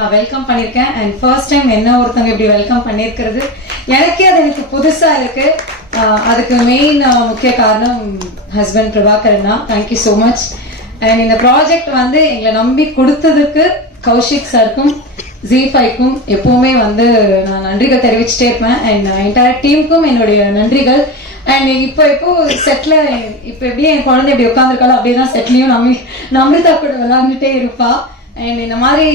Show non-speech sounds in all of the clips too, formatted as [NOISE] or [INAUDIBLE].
நான் வெல்கம் பண்ணியிருக்கேன் and first time என்ன ஒருத்தவங்க இப்படி வெல்கம் பண்ணியிருக்கிறது எனக்கே அது எனக்கு புதுசா இருக்கு. அதுக்கு மெயின் முக்கிய காரணம் ஹஸ்பண்ட் பிரபாகரன் தான் thank you so much and இந்த ப்ராஜெக்ட் வந்து எங்களை நம்பி கொடுத்ததுக்கு கௌஷிக் சாருக்கும் ஜி ஃபைவ்க்கும் எப்பவுமே வந்து நான் நன்றிகள் தெரிவிச்சுட்டே இருப்பேன். அண்ட் என்டையர் டீமுக்கும் என்னுடைய நன்றிகள். அண்ட் இப்போ இப்போ செட்ல இப்போ எப்படியே என் குழந்தை இப்படி உட்காந்துருக்காளோ அப்படியே தான் செட்லையும் நம்பி நம்பி கூட விளாண்டுட்டே இருப்பா. அண்ட் இந்த மாதிரி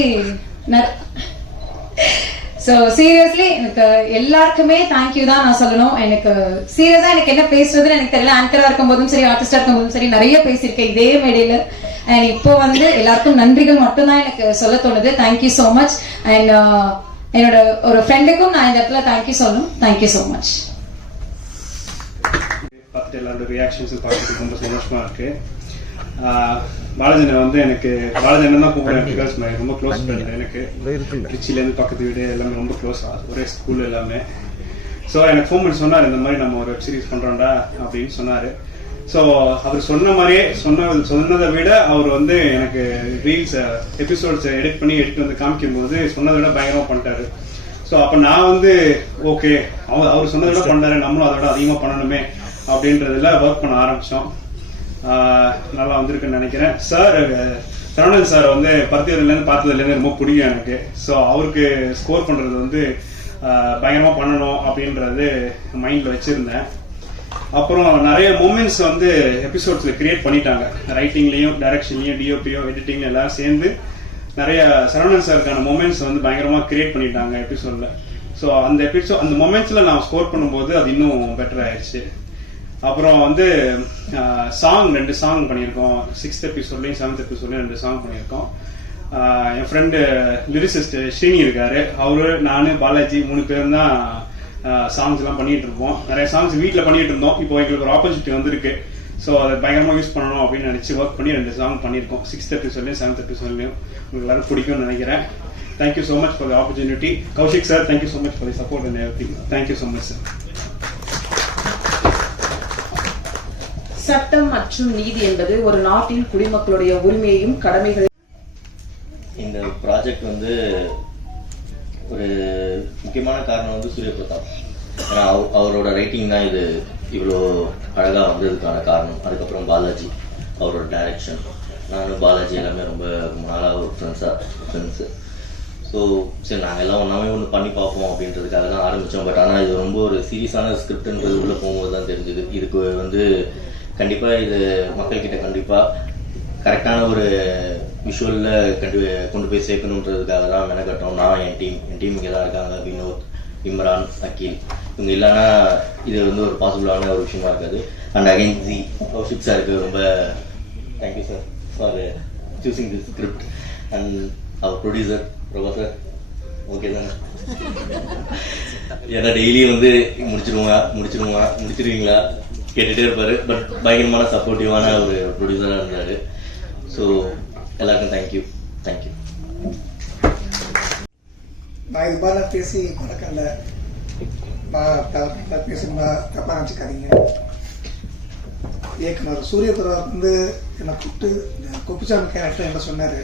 ஸோ சீரியஸ்லி எனக்கு எல்லாருக்குமே தேங்க்யூ தான் நான் சொல்லணும். எனக்கு சீரியஸாக எனக்கு என்ன பேசுறதுன்னு எனக்கு தெரியல. ஆங்கராக இருக்கும் போதும் சரி ஆர்டிஸ்டாக இருக்கும் போதும் சரி நிறைய பேசியிருக்கேன் இதே மேடையில். அண்ட் இப்போ வந்து எல்லாருக்கும் நன்றிகள் மட்டும்தான் எனக்கு சொல்ல தோணுது. தேங்க்யூ ஸோ மச் அண்ட் என்னோட ஒரு ஃப்ரெண்டுக்கும் நான் இந்த இடத்துல தேங்க்யூ சொல்லணும். தேங்க்யூ ஸோ மச் பார்த்துட்டு எல்லாரோட ரியாக்ஷன்ஸும் பார்த்துட்டு ரொம்ப சந்தோஷமாக இருக்குது பாலஜனை வந்து எனக்கு பாலஜன் தான் கூப்பிடுறேன் பிகாஸ் ரொம்ப க்ளோஸ் ஃப்ரெண்ட் எனக்கு திருச்சியிலேருந்து பக்கத்து வீடு எல்லாமே ரொம்ப க்ளோஸ் ஒரே ஸ்கூல் எல்லாமே. ஸோ எனக்கு ஃபோன் பண்ணி சொன்னார் இந்த மாதிரி நம்ம ஒரு வெப் சீரிஸ் பண்ணுறோம்டா அப்படின்னு சொன்னார். ஸோ அவர் சொன்ன மாதிரியே சொன்ன சொன்னதை விட அவர் வந்து எனக்கு ரீல்ஸ் எபிசோட்ஸ் எடிட் பண்ணி எடுத்து வந்து காமிக்கும் போது சொன்னதை விட பயங்கரமாக பண்ணிட்டாரு. ஸோ அப்போ நான் வந்து ஓகே அவர் அவர் சொன்னதை விட பண்ணாரு நம்மளும் அதை விட அதிகமாக பண்ணணுமே அப்படின்றதுல ஒர்க் பண்ண ஆரம்பித்தோம் நல்லா வந்திருக்குன்னு நினைக்கிறேன். சார் சரவணன் சார் வந்து பருத்தியதுலேருந்து பார்த்ததுலேருந்து ரொம்ப பிடிக்கும் எனக்கு. ஸோ அவருக்கு ஸ்கோர் பண்ணுறது வந்து பயங்கரமாக பண்ணணும் அப்படின்றது மைண்டில் வச்சுருந்தேன். அப்புறம் நிறைய மூமெண்ட்ஸ் வந்து எபிசோட்ஸில் கிரியேட் பண்ணிட்டாங்க. ரைட்டிங்லேயும் டைரக்ஷன்லேயும் டிஓபியோ எடிட்டிங் எல்லாம் சேர்ந்து நிறைய சரவணன் சாருக்கான மூமெண்ட்ஸ் வந்து பயங்கரமாக கிரியேட் பண்ணிட்டாங்க எபிசோடில் ஸோ அந்த எபிசோட் அந்த மூமெண்ட்ஸில் நான் ஸ்கோர் பண்ணும்போது அது இன்னும் பெட்டர் ஆயிடுச்சு. அப்புறம் வந்து சாங் ரெண்டு சாங் பண்ணியிருக்கோம். சிக்ஸ்த் எபிசோட்லையும் செவன்த் எபிசோட்லையும் ரெண்டு சாங் பண்ணியிருக்கோம். என் ஃப்ரெண்டு லிரிசிஸ்ட் ஸ்ரீனி இருக்காரு. அவரு நான் பாலாஜி மூணு பேரும் தான் சாங்ஸ் எல்லாம் பண்ணிட்டு இருப்போம். நிறைய சாங்ஸ் வீட்டில் பண்ணிட்டு இருந்தோம். இப்போ எங்களுக்கு ஒரு ஆப்பர்ச்சுனிட்டி வந்திருக்கு. ஸோ அதை பயங்கரமாக யூஸ் பண்ணணும் அப்படின்னு நினச்சி ஒர்க் பண்ணி ரெண்டு சாங் பண்ணியிருக்கோம். சிக்ஸ்த் எபிசோட்லையும் செவன்த் எபிசோட்லையும் உங்களுக்கு எல்லாரும் பிடிக்கும்னு நினைக்கிறேன். Thank you so much for the opportunity Kaushik sir thank you so much for the support and every thank you so much sir Sattam Matrum Neethi என்பது ஒரு நாட்டின் குடிமக்களுடைய உரிமையையும் கடமைகளையும் இந்த ப்ராஜெக்ட் வந்து ஒரு முக்கியமான காரணம் வந்து சூரிய பிரதாப் ஏன்னா அவரோட ரைட்டிங் தான் இது இவ்வளோ அழகாக வந்ததுக்கான காரணம். அதுக்கப்புறம் பாலாஜி அவரோட டைரக்ஷன் நானும் பாலாஜி எல்லாமே ரொம்ப ரொம்ப நாளாக ஒரு ஃப்ரெண்ட்ஸாக ஃப்ரெண்ட்ஸு ஸோ சரி நாங்கள் எல்லாம் ஒன்றாவே ஒன்று பண்ணி பார்ப்போம் அப்படின்றதுக்காக தான் ஆரம்பித்தோம் பட் ஆனால் இது ரொம்ப ஒரு சீரியஸான ஸ்கிரிப்ட்ன்றது உள்ளே போகும்போது தான் தெரிஞ்சுது. இதுக்கு வந்து கண்டிப்பாக இது மக்கள்கிட்ட கண்டிப்பாக கரெக்டான ஒரு விஷுவலில் கண்டு கொண்டு போய் சேர்க்கணுன்றதுக்காக தான் மெனக்கட்டோம். நான் என் டீம் என் டீம் இங்கே தான் இருக்காங்க. வினோத் இம்ரான் அகில். இவங்க இல்லைன்னா இது வந்து ஒரு பாசிபிளான ஒரு விஷயமா இருக்காது. அண்ட் அகைன் ஜி கௌஷிக் சாருக்கு ரொம்ப thank you sir for choosing this script and our producer Prabha sir okay தானே? [LAUGHS] ஏன்னா டெய்லி வந்து முடிச்சிருவா முடிச்சிருவா முடிச்சிருவீங்களா? கேட்டுட்டே இருப்பாரு. பட் பயங்கரமான சப்போர்ட்டிவான ஒரு ப்ரொடியூசராக இருந்தாரு. ஸோ எல்லாருக்கும் தேங்க்யூ தேங்க்யூ நான் இது மாதிரிலாம் பேசி பழக்கம்ல பேசுமா தப்பா நினச்சிக்காதீங்க. இயக்குனர் சூரிய பிரதாப் வந்து என்னை கூப்பிட்டு இந்த குப்புசாமி கேரக்டர் என்ன சொன்னார்.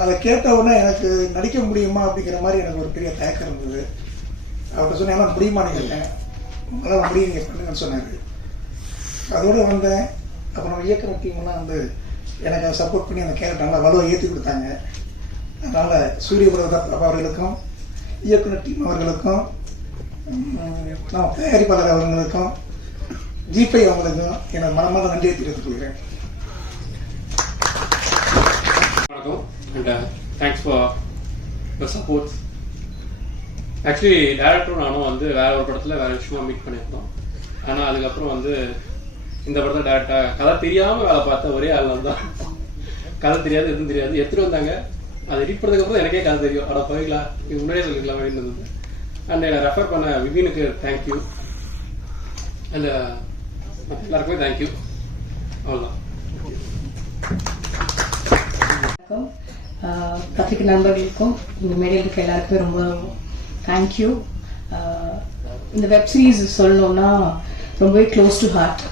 அதை கேட்ட உடனே எனக்கு நடிக்க முடியுமா அப்படிங்கிற மாதிரி எனக்கு ஒரு பெரிய தயக்கம் இருந்தது. அவர்கிட்ட சொன்னேன் முடியுமான்னு கேட்டேன். உங்களால் முடியும் நீங்கள் பண்ணுங்கன்னு சொன்னார். அதோடு வந்தேன். அப்புறம் இயக்குனர் டீம்லாம் வந்து எனக்கு சப்போர்ட் பண்ணி அந்த கேரக்டர் நல்லா வலுவை ஏற்றி கொடுத்தாங்க. அதனால் சூரிய பிரதாப் அவர்களுக்கும் இயக்குனர் டீம் அவர்களுக்கும் நம்ம தயாரிப்பாளர் அவர்களுக்கும் ஜிபை அவங்களுக்கும் எனது மனமாக நன்றியை தெரிவித்துக் கொள்கிறேன். வணக்கம். And thanks for support actually டேரக்டரும் நானும் வந்து வேற ஒரு படத்தில் வேற விஷயமா மீட் பண்ணியிருந்தோம். ஆனால் அதுக்கப்புறம் வந்து இந்த படத்தை டேரக்டாக கதை தெரியாமல் வேலை பார்த்த ஒரே ஆள் தான். கதை தெரியாது எதுவும் தெரியாது. எடுத்துட்டு வந்தாங்க. அதை எடிட் பண்ணதுக்கப்புறம் எனக்கே கதை தெரியும். அதை போயிக்கலாம் நீங்கள் முன்னாடியே சொல்லிக்கலாம் அப்படின்னு இருந்தது. அண்ட் என்னை ரெஃபர் பண்ண விபினுக்கு தேங்க்யூ அண்ட் எல்லாருக்குமே தேங்க்யூ அவ்வளோதான் வணக்கம். நண்பர்களுக்கும் இந்த மேடையில் இருக்க எல்லாருக்குமே ரொம்ப தேங்க்யூ uh, இந்த வெப் சீரிஸ் சொல்லணும்னா ரொம்பவே க்ளோஸ் டு ஹார்ட்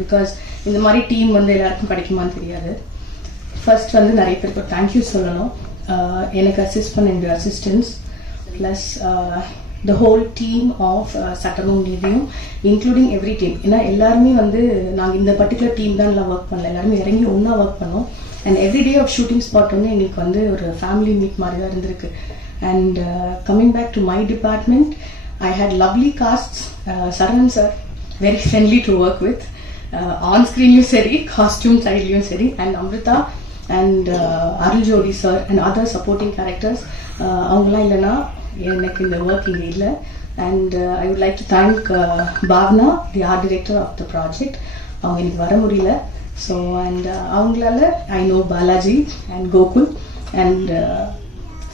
பிகாஸ் இந்த மாதிரி டீம் வந்து எல்லாருக்கும் கிடைக்குமான்னு தெரியாது. ஃபர்ஸ்ட் வந்து நிறைய பேருக்கு தேங்க்யூ சொல்லணும். Uh, எனக்கு அசிஸ்ட் பண்ண என்னுடைய assistants plus the whole team of சட்டமும் நீதியும் இன்க்ளூடிங் எவ்ரி டீம் ஏன்னா எல்லாருமே வந்து நாங்கள் இந்த பர்டிகுலர் டீம் தான் நல்லா ஒர்க் பண்ணல. எல்லாருமே இறங்கி ஒன்றா ஒர்க் பண்ணோம். And every day of shooting spot வந்து எங்களுக்கு வந்து ஒரு ஃபேமிலி மீட் மாதிரி தான் இருந்திருக்கு. And coming back to my department I had lovely cast Saravanan sir very friendly to work with on ஸ்க்ரீன்லையும் சரி காஸ்டியூம் சைட்லையும் சரி and Amritha and Arul Jodi sir and other supporting characters அவங்களாம் இல்லைன்னா எனக்கு இந்த ஒர்க் இங்கே இல்லை. And I would like to thank Bhavna the art director of the project அவங்க எனக்கு வர முடியல. ஸோ அண்ட் அவங்களால I know Balaji and Gokul and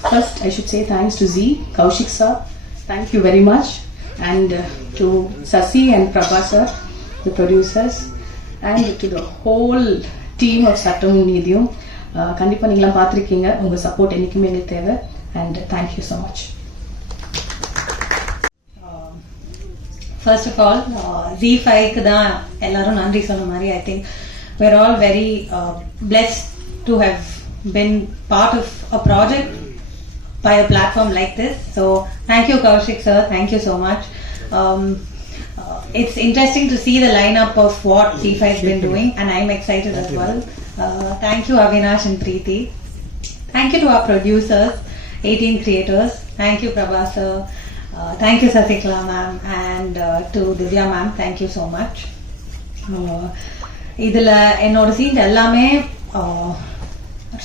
first I should say thanks to G Kaushik sir thank you very much and to Sasi and Prabha sir the producers and to the whole team of சட்டம் நீதியும் அஹ், கண்டிப்பா நீங்களாம் பார்த்துருக்கீங்க. உங்க support என்னைக்குமே எங்களுக்கு தேவை. And thank you so much first of all G ஃபைவ்க்கு தான் எல்லாரும் நன்றி சொன்ன மாதிரி I think we're all very blessed to have been part of a project. by a platform like this. So thank you, Kaushik sir. Thank you so much. Um, uh, it's interesting to see the lineup of what C5 has been doing, and I'm excited as well. Uh, thank you, Avinash and Preeti. Thank you to our producers, 18 creators. Thank you, Prabha sir. Uh, thank you, Sasikla ma'am, and uh, to Divya ma'am. Thank you so much. Uh, இதுல என்னோட scenes எல்லாமே uh,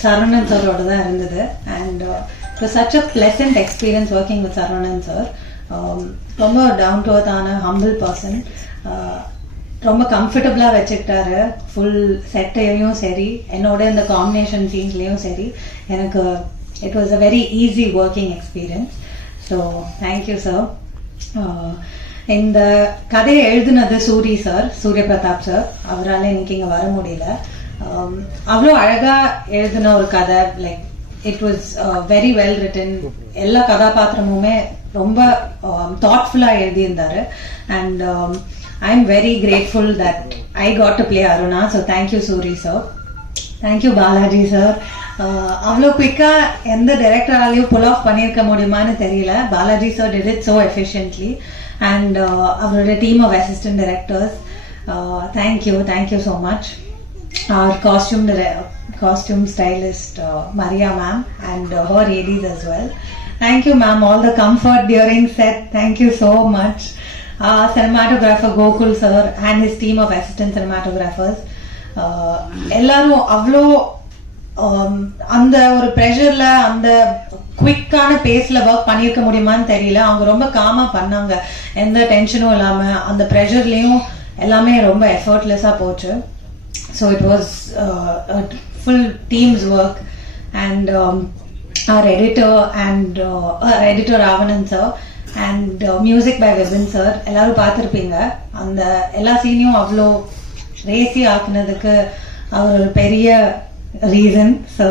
Saravanan சாரோட தான் இருந்தது and it such a pleasant experience working with Saravanan sir ரொம்ப down to அர்த்தான humble person ரொம்ப கம்ஃபர்டபுளாக வச்சுக்கிட்டாரு. ஃபுல் செட்டையும் சரி. என்னோட இந்த காம்பினேஷன் சீன்ஸ்லேயும் சரி. எனக்கு it was a very easy working experience so thank you sir இந்த கதையை எழுதுனது சூரி சார் சூரிய பிரதாப் சார் அவரால் இன்னைக்கு இங்கே வர முடியல. Um, அவ்வளோ அழகாக எழுதின ஒரு கதை like it was very well written எல்லா கதாபாத்திரமுமே ரொம்ப தாட்ஃபுல்லாக எழுதியிருந்தாரு. And I am very grateful that I got to play Aruna so thank you Suri sir thank you Balaji sir அவ்வளோ குயிக்காக எந்த டைரக்டராலையும் புல் ஆஃப் பண்ணியிருக்க முடியுமான்னு தெரியல. Balaji sir did it so efficiently and அவரோட team of assistant directors thank you thank you so much our costume costume stylist uh, Maria ma'am and uh, her ladies as well. Thank you ma'am, all the comfort during set. Thank you so much. Uh, cinematographer Gokul sir and his team of assistant cinematographers. Uh, எல்லாரும் அவ்வளோ um, அந்த ஒரு ப்ரெஷர்ல அந்த குவிக்கான பேஸ்ல work பண்ணியிருக்க முடியுமான்னு தெரியல அவங்க ரொம்ப காமா பண்ணாங்க எந்த டென்ஷனும் இல்லாம அந்த ப்ரெஷர்லயும் எல்லாமே ரொம்ப எஃபர்ட்லெஸ்ஸா போச்சு so it was uh, a full team's work and um, our editor and uh, our editor Ravanan sir and uh, music by Vibin sir எல்லாரும் பார்த்துருப்பீங்க அந்த எல்லா சீனையும் அவ்வளோ ரேசி ஆக்குனதுக்கு அவர் ஒரு பெரிய reason so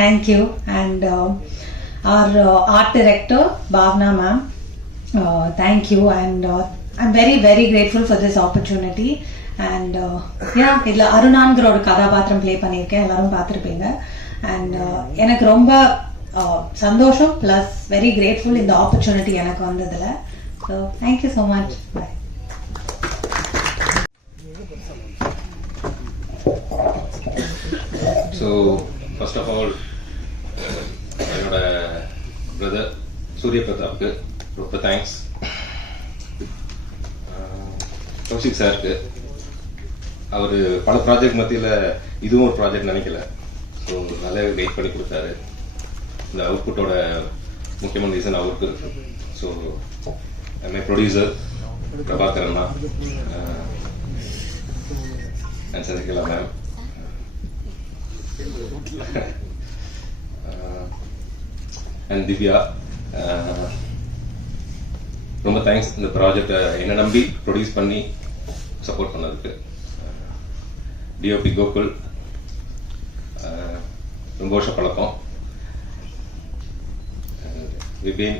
thank you and our uh, art director Bhavna ma'am uh, thank you and uh, I'm very very grateful for this opportunity and yeah இதில் அருணான்கிற ஒரு கதாபாத்திரம் ப்ளே பண்ணியிருக்கேன். எல்லாரும் பார்த்துருப்பீங்க. அண்ட் uh, எனக்கு ரொம்ப uh, சந்தோஷம் ப்ளஸ் வெரி கிரேட்ஃபுல் இந்த ஆப்பர்ச்சுனிட்டி எனக்கு வந்ததில். So thank you so much bye so first of all என்னோட பிரதர் சூரிய பிரதாப்க்கு ரொம்ப தேங்க்ஸ் uh, கௌஷிக் சாருக்கு அவர் பல ப்ராஜெக்ட் மத்தியில் இதுவும் ஒரு ப்ராஜெக்ட் நினைக்கல. ஸோ நல்லா வெயிட் பண்ணி கொடுத்தாரு. இந்த அவுட்புட்டோட முக்கியமான ரீசன் அவருக்கு இருக்கு. So my producer பிரபாகரண்ணா and Sasikala ma'am and Divya. ரொம்ப தேங்க்ஸ் இந்த ப்ராஜெக்டை என்னை நம்பி ப்ரொடியூஸ் பண்ணி சப்போர்ட் பண்ணதுக்கு. டிஓபி கோகுல் ரொம்ப வருஷம் பழக்கம் விபின்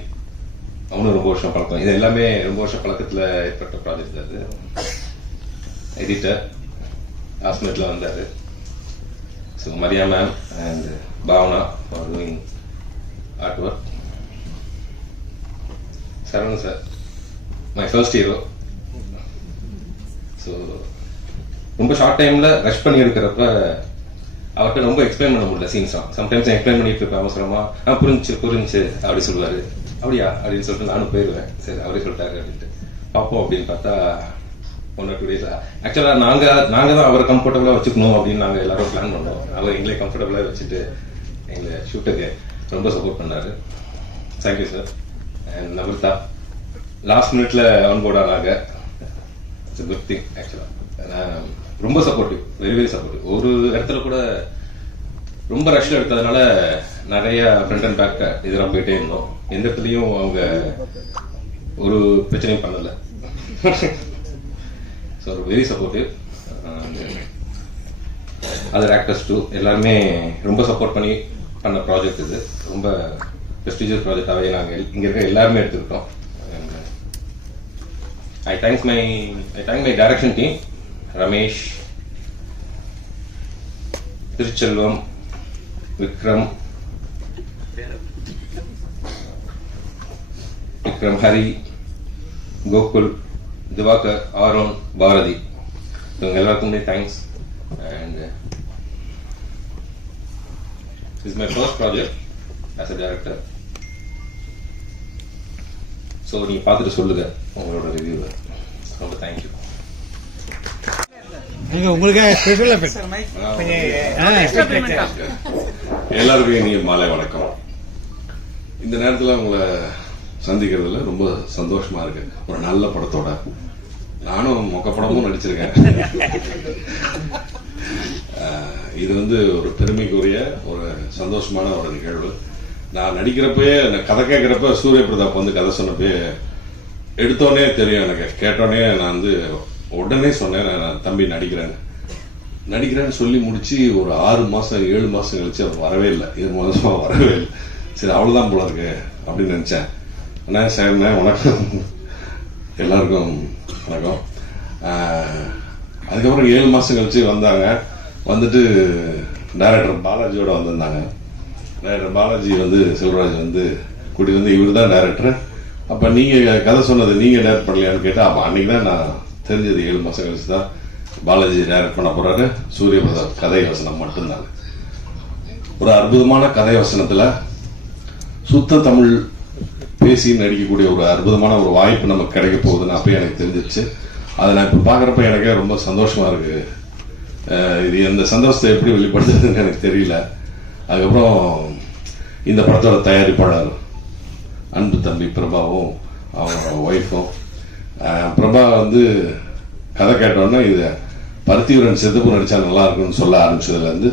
அவனும் ரொம்ப வருஷம் பழக்கம் இது எல்லாமே ரொம்ப வருஷம் பழக்கத்தில் ஏற்பட்ட ப்ராஜெக்ட் அது எடிட்டர் லாஸ்ட் மினிட்ல வந்தார் so Maria ma'am and Bhavana for doing art work Saravanan sir my first hero so ரொம்ப ஷார்ட் டைம்ல ரஷ் பண்ணி எடுக்கிறப்ப அவர்கிட்ட ரொம்ப எக்ஸ்பிளைன் பண்ண முடியல சீன்ஸ் சம்டைம்ஸ் எக்ஸ்பிளைன் பண்ணிட்டு இருப்பேன் அவசரமா. ஆ புரிஞ்சு புரிஞ்சு அப்படி சொல்லுவாரு. அப்படியா? அப்படின்னு சொல்லிட்டு நானும் போயிடுவேன் சரி அவரே சொல்லிட்டாரு அப்படின்ட்டு. பார்ப்போம் அப்படின்னு பார்த்தா ஒன் டூ டேஸ் ஆக்சுவலா நாங்க நாங்க தான் அவரை கம்ஃபர்டபுளா வச்சுக்கணும் அப்படின்னு நாங்க எல்லாரும் பிளான் பண்ணோம். அவர் எங்களை கம்ஃபர்டபுளா வச்சுட்டு எங்களை ஷூட்டுக்கு ரொம்ப சப்போர்ட் பண்ணாரு. Thank you sir and Namritha last மினிட்ல ஒன் போர்ட் ஆனாங்க. இட்ஸ் குட் திங் ஆக்சுவலா ரொம்ப சப்போர்ட்டிவ் வெரி வெரி சப்போர்ட்டிவ் ஒரு இடத்துல கூட ரொம்ப ரஷ்ல எடுத்ததுனால நிறைய ஃப்ரண்ட் அண்ட் பேக் இதெல்லாம் போயிட்டே இருந்தோம். எந்த இடத்துலயும் அவங்க ஒரு பிரச்சனையும் பண்ணல. So very supportive other actors too எல்லாருமே ரொம்ப சப்போர்ட் பண்ணி பண்ண ப்ராஜெக்ட் இது. ரொம்ப ப்ரெஸ்டீஜியஸ் ப்ராஜெக்டாகவே நாங்கள் இங்கே இருக்க எல்லாருமே எடுத்துக்கிட்டோம் I thanks my I thank my direction team Ramesh Thiruchelvam Vikram Vikram Hari Gokul Diwakar Aaron Bharathi. இவங்க எல்லாருக்குமே thanks and is my first project as a director so நீங்கள் பார்த்துட்டு சொல்லுங்க உங்களோட ரிவ்யூவை ரொம்ப தேங்க்யூ எல்லாருக்கும் இனிய மாலை வணக்கம். இந்த நேரத்தில் உங்களை சந்திக்கிறதுல ரொம்ப சந்தோஷமா இருக்கு. ஒரு நல்ல படத்தோட. நானும் மொக்க படமும் நடிச்சிருக்கேன். இது வந்து ஒரு பெருமைக்குரிய ஒரு சந்தோஷமான ஒரு நிகழ்வு. நான் நடிக்கிறப்பயே நான் கதை கேட்கிறப்ப சூரிய பிரதாப் வந்து கதை சொன்னப்பயே எடுத்தோடனே தெரியும் எனக்கு. கேட்டோடனே நான் வந்து உடனே சொன்னேன் நான் தம்பி நடிக்கிறேன்னு. நடிக்கிறேன்னு சொல்லி முடிச்சு ஒரு ஆறு மாசம் ஏழு மாசம் கழிச்சு அவர் வரவே இல்லை. ஏழு மாசமா வரவே இல்லை. சரி அவ்வளோதான் போல இருக்கு அப்படின்னு நினச்சேன். அண்ணா சேர்ண்ணே வணக்கம். எல்லாருக்கும் வணக்கம். அதுக்கப்புறம் ஏழு மாதம் கழிச்சு வந்தாங்க. வந்துட்டு டைரக்டர் பாலாஜியோட வந்திருந்தாங்க. டைரக்டர் பாலாஜி வந்து செல்வராஜ் வந்து கூட்டிகிட்டு வந்து இவர் தான் டைரக்டர் அப்போ நீங்கள் கதை சொன்னது நீங்கள் டேரக்ட் பண்ணலையான்னு கேட்டால் அப்போ அன்னைக்கு தான் நான் தெரிஞ்சது ஏழு மாதம் கழிச்சு தான் பாலாஜி டைரக்ட் பண்ண போறாரு. சூரிய பிரதாப் கதை வசனம் மட்டும்தான். ஒரு அற்புதமான கதை வசனத்துல சுத்த தமிழ் பேசி நடிக்கக்கூடிய ஒரு அற்புதமான ஒரு வாய்ப்பு நமக்கு கிடைக்க போகுதுன்னு அப்பயே எனக்கு தெரிஞ்சிருச்சு. அதை நான் இப்போ பார்க்குறப்ப எனக்கே ரொம்ப சந்தோஷமா இருக்கு. இது இந்த சந்தோஷத்தை எப்படி வெளிப்படுத்துறதுன்னு எனக்கு தெரியல. அதுக்கப்புறம் இந்த படத்தோட தயாரிப்பாளர் அன்பு தம்பி பிரபாவும் அவங்களோட ஒய்ஃபும் பிரபா வந்து கதை கேட்டோன்னே இது பருத்திவரன் செத்துப்பு நடிச்சா நல்லா இருக்கும்னு சொல்ல ஆரம்பிச்சதுலேருந்து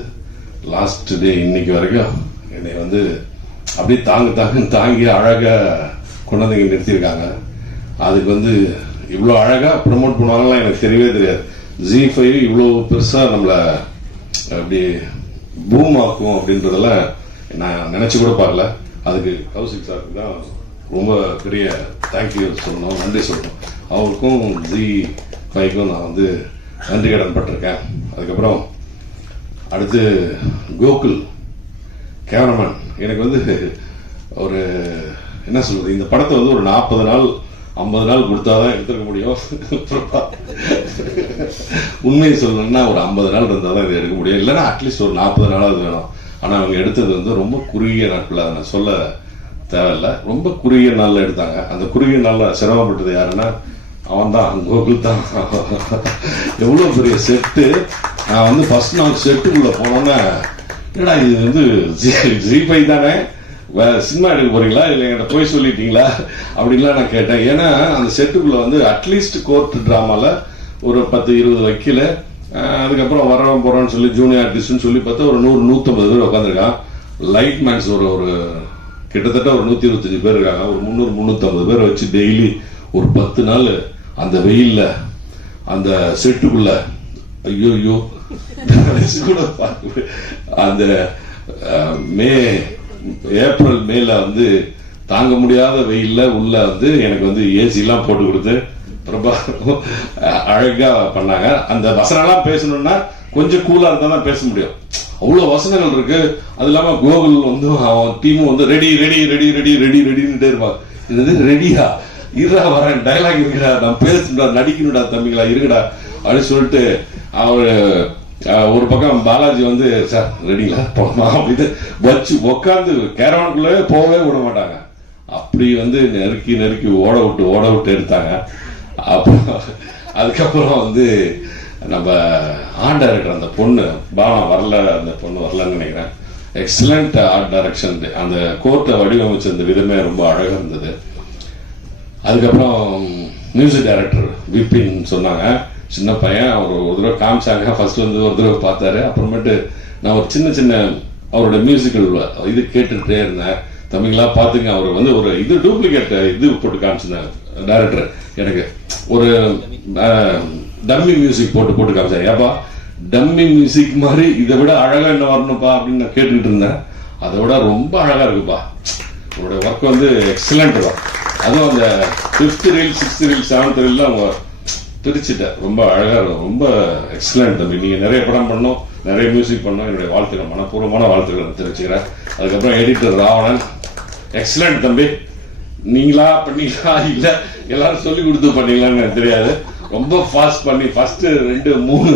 லாஸ்ட் டே இன்னைக்கு வரைக்கும் என்னை வந்து அப்படியே தாங்கு தாங்க தாங்கி அழகாக கொண்டு வந்து நிறுத்தியிருக்காங்க. அதுக்கு வந்து இவ்வளோ அழகாக ப்ரமோட் பண்ணுவாங்கலாம் எனக்கு தெரியவே தெரியாது. ஜி ஃபைவ் இவ்வளோ பெருசாக நம்மளை அப்படி பூம் ஆக்கும் அப்படின்றதெல்லாம் நான் நினச்சி கூட பார்க்கல. அதுக்கு கௌசிக் சாருக்கு தான் ரொம்ப பெரிய தேங்க்யூ சொல்லணும் நன்றி சொல்லணும். அவருக்கும் ஜி ஃபைவ்க்கும் நான் வந்து நன்றி கடன் பட்டிருக்கேன். அதுக்கப்புறம் அடுத்து கோகுல் கேமராமேன். எனக்கு வந்து ஒரு என்ன சொல்றது இந்த படத்தை வந்து ஒரு நாற்பது நாள் ஐம்பது நாள் கொடுத்தாதான் எடுத்துருக்க முடியும். உண்மையை சொல்லணும்னா ஒரு ஐம்பது நாள் இருந்தால் தான் இதை எடுக்க முடியும். இல்லைன்னா அட்லீஸ்ட் ஒரு நாற்பது நாளாவது வேணும். ஆனால் அவங்க எடுத்தது வந்து ரொம்ப குறுகிய நாட்கள். அதை நான் சொல்ல தேவையில்ல. ரொம்ப குறுகிய நாள்ல எடுத்தாங்க. அந்த குறுகிய நாள்ல சிரமப்பட்டது யாருன்னா அவன் தான் கோகுல் தான் எவ்வளோ பெரிய செட்டு? நான் வந்து ஃபர்ஸ்ட் நாள் செட்டுக்குள்ளே போனோன்னே என்னடா இது வந்து ஜி ஜிபை தானே? சினிமா எடுக்க போறீங்களா? இல்லை என்கிட்ட போய் சொல்லிட்டீங்களா? அப்படின்லாம் நான் கேட்டேன். ஏன்னா அந்த செட்டுக்குள்ளே வந்து அட்லீஸ்ட் கோர்ட் ட்ராமாவில் ஒரு பத்து இருபது வக்கீல் அதுக்கப்புறம் வரவன் போகிறோம்னு சொல்லி ஜூனியர் ஆர்டிஸ்ட்னு சொல்லி பார்த்தா ஒரு நூறு நூற்றம்பது பேர் உட்காந்துருக்கான் லைட் மேன்ஸ் ஒரு ஒரு கிட்டத்தட்ட ஒரு நூற்றி இருபத்தஞ்சு பேர் இருக்காங்க. ஒரு முந்நூறு முந்நூற்றம்பது பேர் வச்சு டெய்லி ஒரு பத்து நாள் அந்த வெயில்ல அந்த செட்டுக்குள்ள ஐயோ ஐயோ [LAUGHS] கூட அந்த மே ஏப்ரல் மேல வந்து தாங்க முடியாத வெயில்ல உள்ள வந்து எனக்கு வந்து ஏசி எல்லாம் போட்டு கொடுத்து பிரபா அழகா பண்ணாங்க. அந்த வசனம்லாம் பேசணும்னா கொஞ்சம் கூலா இருந்தா தான் பேச முடியும். அவ்வளோ வசனங்கள் இருக்கு. அது இல்லாம கோகுல் வந்து அவன் டீமும் வந்து ready ready ready ready ready ரெடின்னுட்டே இருப்பான் இது ரெடியா இருடா வரேன். டைலாக் இருக்குடா. நான் பேசுடா நடிக்கணும்டா தம்பிங்களா இருக்குடா அப்படின்னு சொல்லிட்டு அவரு ஒரு பக்கம் பாலாஜி வந்து சார் ரெடிங்களா போகலாமா அப்படின்னு வச்சு உக்காந்து கேரவனுக்குள்ளே போகவே விட மாட்டாங்க. அப்படி வந்து நெருக்கி நெருக்கி ஓட விட்டு ஓட விட்டு எடுத்தாங்க. அப்புறம் அதுக்கப்புறம் வந்து நம்ம ஆர்ட் டைரக்டர் அந்த பொண்ணு பாவனா வரல அந்த பொண்ணு வரலன்னு நினைக்கிறேன். எக்ஸலண்ட் ஆர்ட் டைரக்ஷன் அந்த கோர்ட்டை வடிவமைச்ச அந்த விதமே ரொம்ப அழகா இருந்தது. அதுக்கப்புறம் மியூசிக் டைரக்டர் விபின் சொன்னாங்க. சின்ன பையன் அவர் ஒரு தடவை காமிச்சாங்க. ஃபர்ஸ்ட் வந்து ஒரு தடவை பார்த்தாரு. அப்புறமேட்டு நான் ஒரு சின்ன சின்ன அவரோட மியூசிக்கல் இது கேட்டுகிட்டே இருந்தேன். தமிழ்லாம் பார்த்துங்க அவர் வந்து ஒரு இது டூப்ளிகேட் இது போட்டு காமிச்சிருந்தாங்க டைரக்டர் எனக்கு ஒரு டம்மி மியூசிக் போட்டு போட்டு காமிச்சாங்க ஏப்பா டம்மி மியூசிக் மாதிரி இதை விட அழகாக என்ன வரணும்ப்பா அப்படின்னு நான் கேட்டுக்கிட்டு இருந்தேன். அதை விட ரொம்ப அழகாக இருக்குப்பா. அவரோட ஒர்க் வந்து எக்ஸலண்ட் தான். அதுவும் அந்த fifth reel sixth reel seventh reel அவங்க பிரிச்சுட்டேன். ரொம்ப அழகா இருக்கும். ரொம்ப எக்ஸலண்ட் தம்பி. நீங்க நிறைய படம் பண்ணோம். நிறைய மியூசிக் பண்ணோம். என்னுடைய வாழ்த்துக்கள் மனப்பூர்வமான வாழ்த்துக்களை தெரிவிச்சுக்கிறேன் அதுக்கப்புறம் எடிட்டர் ராவணன். எக்ஸலண்ட் தம்பி. நீங்களா பண்ணீங்களா? இல்ல எல்லாரும் சொல்லி கொடுத்து பண்ணீங்களான்னு எனக்கு தெரியாது. ரொம்ப ஃபாஸ்ட் பண்ணி ஃபர்ஸ்ட் ரெண்டு மூணு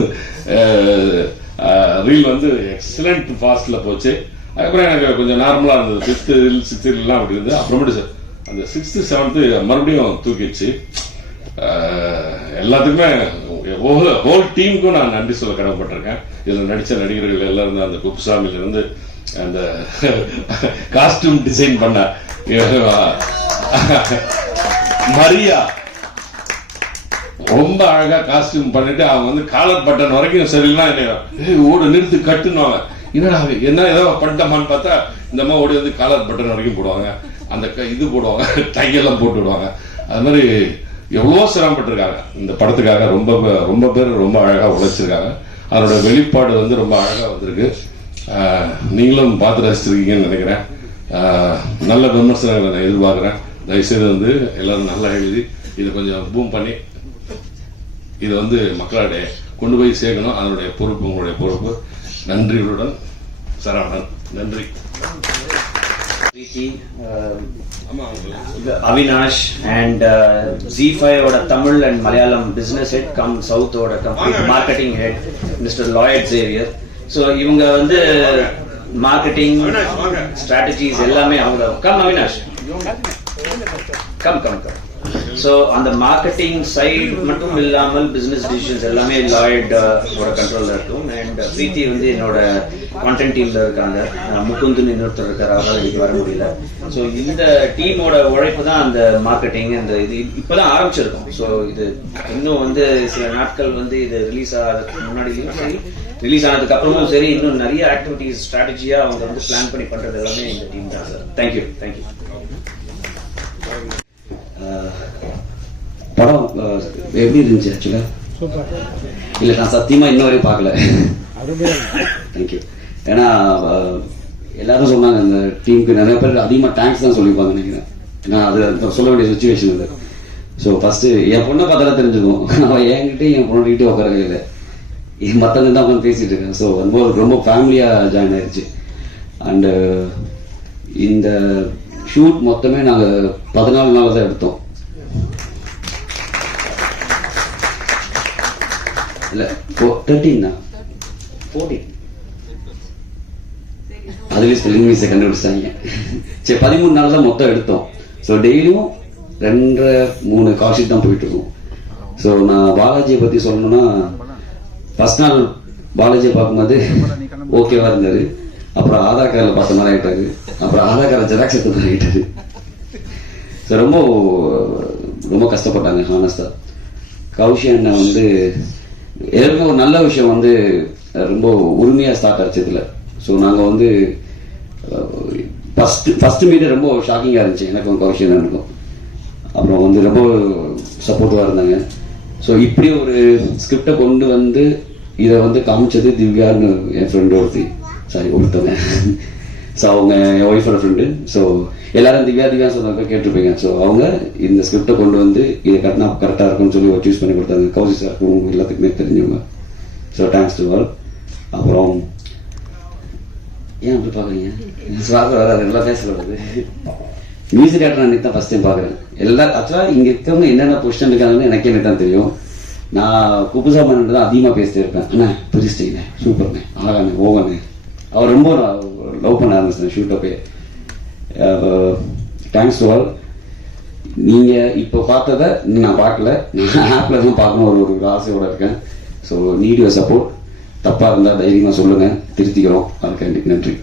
ரீல் வந்து எக்ஸலண்ட் ஃபாஸ்ட்ல போச்சு. அதுக்கப்புறம் எனக்கு கொஞ்சம் நார்மலா இருந்தது. ஃபிஃப்த் ரீல் சிக்ஸ்த் ரீல்லாம் அப்படி இருந்தது. அப்புறமேட்டு சார் அந்த சிக்ஸ்த்து செவன்த்து மறுபடியும் தூக்கிடுச்சு. எல்லாத்துக்குமே ஹோல் டீமுக்கும் நான் நன்றி சொல்ல கடமைப்பட்டிருக்கேன். இதுல நடிச்ச நடிகர்கள் எல்லாம் அந்த குப்புசாமியில இருந்து அந்த காஸ்டியூம் டிசைன் பண்ண [LAUGHS] மரியா. ரொம்ப அழகா காஸ்டியூம் பண்ணிட்டு அவங்க வந்து காலர் பட்டன் வரைக்கும் சரியில்லாம் என்னைய ஓடு ஓட நிறுத்து கட்டுனுவாங்க என்னடா என்ன ஏதோ பண்ணிட்டமான்னு பார்த்தா இந்த மாதிரி ஓடி வந்து காலர் பட்டன் வரைக்கும் போடுவாங்க. அந்த இது போடுவாங்க. [LAUGHS] டையெல்லாம் போட்டு விடுவாங்க. அது மாதிரி எவ்வளோ சிரமப்பட்டிருக்காங்க. இந்த படத்துக்காக ரொம்ப ரொம்ப பேர் ரொம்ப அழகாக உழைச்சிருக்காங்க. அதனோட வெளிப்பாடு வந்து ரொம்ப அழகாக வந்திருக்கு. நீங்களும் பார்த்து ரசிச்சிருக்கீங்கன்னு நினைக்கிறேன். நல்ல விமர்சனங்களை நான் எதிர்பார்க்குறேன். தயவுசெய்து வந்து எல்லாரும் நல்லா எழுதி இதை கொஞ்சம் பூம் பண்ணி இதை வந்து மக்களிடையே கொண்டு போய் சேர்க்கணும். அதனுடைய பொறுப்பு உங்களுடைய பொறுப்பு. நன்றிகளுடன் சரவணன் நன்றி. அவினாஷ் அண்ட் ஜி ஓட Tamil and Malayalam business head cum சவுத்தோட complete marketing head mister Lloyd Xavier so இவங்க வந்து மார்க்கெட்டிங் ஸ்ட்ராட்டஜிஸ் எல்லாமே அவங்க cum Avinash cum cum cum so அந்த மார்க்கெட்டிங் சைடு மட்டும் இல்லாமல் பிசினஸ் டிசிஷன்ஸ் எல்லாமே லாய்ட் ஓட கண்ட்ரோல்ல இருக்கும். அண்ட் பிரீத்தி வந்து என்னோட கான்டென்ட் டீம்ல இருக்காங்க. அஹ் முகுந்துன்னு இன்னொருத்தர் இருக்காரு. அவரால் இன்னைக்கு வர முடியல. ஸோ இந்த டீமோட உழைப்பு தான் அந்த மார்க்கெட்டிங் அந்த இது. இப்பதான் ஆரம்பிச்சிருக்கோம். ஸோ இது இன்னும் வந்து சில நாட்கள் வந்து இது ரிலீஸ் ஆகிறதுக்கு முன்னாடியும் சரி ரிலீஸ் ஆனதுக்கு அப்புறமும் சரி இன்னும் நிறைய ஆக்டிவிட்டிஸ் ஸ்ட்ராட்டஜியா அவங்க வந்து பிளான் பண்ணி பண்றது எல்லாமே இந்த டீம் தான். சார் தேங்க்யூ தேங்க்யூ எப்படி இருந்துச்சு ஆக்சுவலா இல்லை நான் சத்தியமா இன்ன வரையும் பார்க்கல தேங்க்யூ ஏன்னா எல்லாரும் சொன்னாங்க அந்த டீமுக்கு நிறைய பேர் அதிகமாக தேங்க்ஸ் தான் சொல்லியிருப்பாங்க நினைக்கிறேன் ஏன்னா அது சொல்ல வேண்டிய சுச்சுவேஷன் அது ஸோ ஃபர்ஸ்ட் என் பொண்ணை பார்த்தாலே தெரிஞ்சுக்கும் அவன் என்கிட்டயும் என் பொண்ணுகிட்டே உட்காரவே இல்லை மற்றவங்க தான் உட்காந்து பேசிட்டு இருக்கேன் ஸோ ரொம்ப ரொம்ப ஃபேமிலியாக ஜாயின் ஆயிடுச்சு அண்டு இந்த ஷூட் மொத்தமே நாங்கள் பதினாலு நாள் தான் எடுத்தோம் இல்ல தேர்ட்டீன் தான் ஃபோர்டீன் ஸ்பெல்லிங் மிஸ்ஸை கண்டுபிடிச்சிட்டாங்க சரி பதிமூணு நாள் தான் மொத்தம் எடுத்தோம் ஸோ டெய்லியும் ரெண்டரை மூணு கால்ஷீட் தான் போயிட்டு இருக்கும் ஸோ நான் பாலாஜியை பற்றி சொல்லணும்னா ஃபர்ஸ்ட் நாள் பாலாஜியை பார்க்கும்போது ஓகேவா இருந்தாரு அப்புறம் ஆதார் கார்டில் பார்த்த மாதிரி ஆயிட்டாரு அப்புறம் ஆதார் கார்டில் ஜெராக்ஸ் எடுத்த மாதிரி ஸோ ரொம்ப ரொம்ப கஷ்டப்பட்டாங்க ஹானஸ்டா கௌஷி அண்ணன் வந்து எனக்கு ஒரு நல்ல விஷயம் வந்து ரொம்ப உரிமையாக ஸ்டார்ட் ஆச்சதுல ஸோ நாங்கள் வந்து ஃபஸ்ட்டு ஃபஸ்ட்டு மீட்டு ரொம்ப ஷாக்கிங்காக இருந்துச்சு. எனக்கும் கௌஷியம் எனக்கும் அப்புறம் வந்து ரொம்ப சப்போர்ட்டிவாக இருந்தாங்க. ஸோ இப்படி ஒரு ஸ்கிரிப்டை கொண்டு வந்து இதை வந்து காமிச்சது திவ்யான்னு என் ஃப்ரெண்டு ஒருத்தி. சாரி ஒருத்தவங்க. ஸோ அவங்க என் ஒய்ஃபோட ஃப்ரெண்டு ஸோ எல்லாரும் திவ்யா திவ்யா சொன்னாக்க கேட்டிருப்பீங்க. ஸோ அவங்க இந்த ஸ்கிரிப்டை கொண்டு வந்து இது கட்டினா கரெக்டாக இருக்கும்னு சொல்லி சூஸ் பண்ணி கொடுத்தாங்க. கௌசி சாருக்கும் எல்லாத்துக்குமே தெரிஞ்சவங்க. ஸோ தேங்க்ஸ் டு ஆல் அப்புறம் ஏன் அப்படி பார்க்குறீங்க? பார்க்க வராது எல்லாம் பேசக்கூடாது மியூசிக் டேரக்டர் அன்றைக்கி தான் ஃபஸ்ட் டைம் பார்க்குறேன். எல்லா ஆக்சுவலாக இங்கே இருக்கவங்க என்னென்ன பொசிஷன் இருக்காங்கன்னு எனக்கே எனக்கு தான் தெரியும். நான் குப்புசாமன் தான் அதிகமாக பேசிட்டே இருப்பேன். அண்ணா பிரிச்சிட்டீங்கண்ணே சூப்பர்ண்ணே ஆகாண்ணே ஓகண்ணே. அவர் ரொம்ப லவ் பண்ண ஆரம்பிச்சேன் ஷூட் அப்பே தேங்க்ஸ் டு ஆல் நீங்கள் இப்போ பார்த்ததை இன்னும் நான் பார்க்கல. நான் ஆப்பில் தான் பார்க்கணும் ஒரு ஒரு ஆசையோடு இருக்கேன். ஸோ நீட் யுவர் சப்போர்ட் தப்பாக இருந்தால் தைரியமாக சொல்லுங்கள் திருத்திக்கிறோம். அதுக்கு நன்றி.